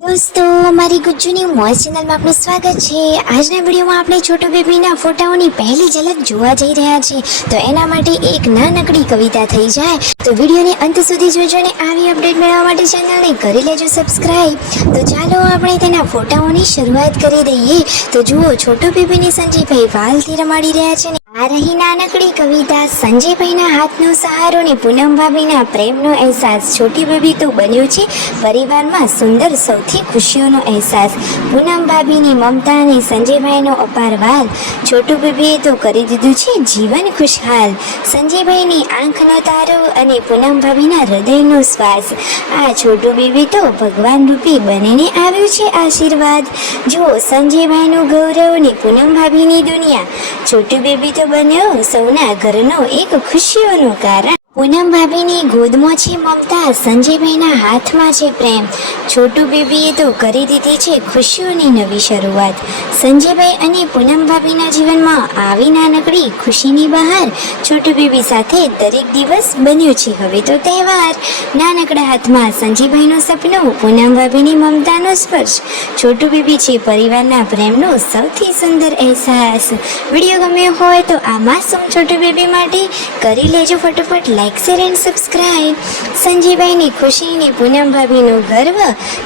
दोस्तों हमारी गुज्जूनी मॉइस चैनल में आपનું સ્વાગત છે। આજના વિડીયોમાં આપણે છોટુ બેબીના ફોટાઓની પહેલી ઝલક જોવા જઈ રહ્યા છીએ। તો એના માટે એક નાનકડી કવિતા થઈ જાય તો વિડીયોને અંત સુધી જોજો અને આવી અપડેટ મેળવવા માટે ચેનલને કરી લેજો સબસ્ક્રાઇબ। તો ચાલો આપણે તેના ફોટાઓની શરૂઆત કરી દઈએ। તો જુઓ છોટુ બેબીને સંજયભાઈ વાલથી રમાડી રહ્યા છે। આ રહી નાનકડી કવિતા। સંજયભાઈના હાથનો સહારો ને પૂનમ ભાભીના પ્રેમનો અહેસાસ। છોટી બેબી તો બન્યો છે પરિવારમાં સુંદર સૌથી ખુશીઓનો અહેસાસ। પૂનમ ભાભીની મમતા અને સંજયભાઈનો અપાર વાલ। છોટુ બેબીએ તો કરી દીધું છે જીવન ખુશહાલ। સંજયભાઈની આંખનો તારો અને પૂનમ ભાભીના હૃદયનો શ્વાસ। આ છોટુ બેબી તો ભગવાન રૂપી બનીને આવ્યું છે આશીર્વાદ। જો સંજયભાઈનું ગૌરવ ને પૂનમ ભાભીની દુનિયા। છોટુ બેબી તો બન્યો સૌના ઘરનો એક ખુશીઓનું કારણ। પૂનમ ભાભીની ગોદમાં છે મમતા, સંજયભાઈના હાથમાં છે પ્રેમ। છોટુ બેબીએ તો કરી દીધી છે ખુશીઓની નવી શરૂઆત। સંજયભાઈ અને પૂનમ ભાભીના જીવનમાં આવી નાનકડી ખુશીની બહાર। છોટુ બેબી સાથે દરેક દિવસ બન્યો છે હવે તો તહેવાર। નાનકડા હાથમાં સંજયભાઈનું સપનું, પૂનમ ભાભીની મમતાનો સ્પર્શ। છોટુ બેબી છે પરિવારના પ્રેમનો સૌથી સુંદર અહેસાસ। વિડીયો ગમ્યો હોય તો આ માસૂમ છોટુ બેબી માટે કરી લેજો ફટાફટ લાઈક શેર એન્ડ સબસ્ક્રાઇબ। સંજયભાઈની ખુશી ને પૂનમ ભાભીનું ગર્વ।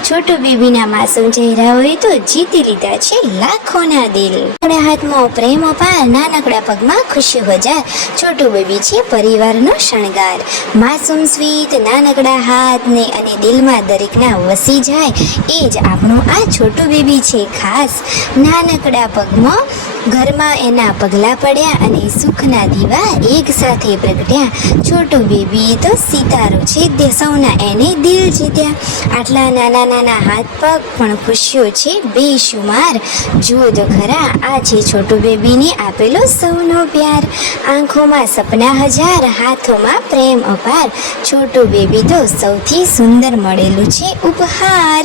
છોટુ બેબીના માસૂમ ચહેરાઓએ તો જીતી લીધા છે લાખોના દિલ। નાનકડા હાથમાં પ્રેમ અપાર, નાનકડા પગમાં ખુશી હજાર। છોટુ બેબી છે પરિવારનો શણગાર। માસૂમ સ્વીત નાનકડા હાથ ને અને દિલમાં દરેકના વસી જાય। એ જ આપણું આ છોટુ બેબી છે ખાસ। નાનકડા પગમાં ઘરમાં એના પગલા પડ્યા અને સુખના દીવા એક સાથે પ્રગટ્યા। છોટુ બેબીએ તો સિતારો છે તે સૌના એને દિલ જીત્યા। આટલા નાના નાના હાથ પગ પણ ખુશીઓ છે બેશુમાર। જુઓ તો ખરા આ છે છોટુ બેબીને આપેલો સૌનો પ્યાર। આંખોમાં સપના હજાર, હાથોમાં પ્રેમ અપાર। છોટુ બેબી તો સૌથી સુંદર મળેલું છે ઉપહાર।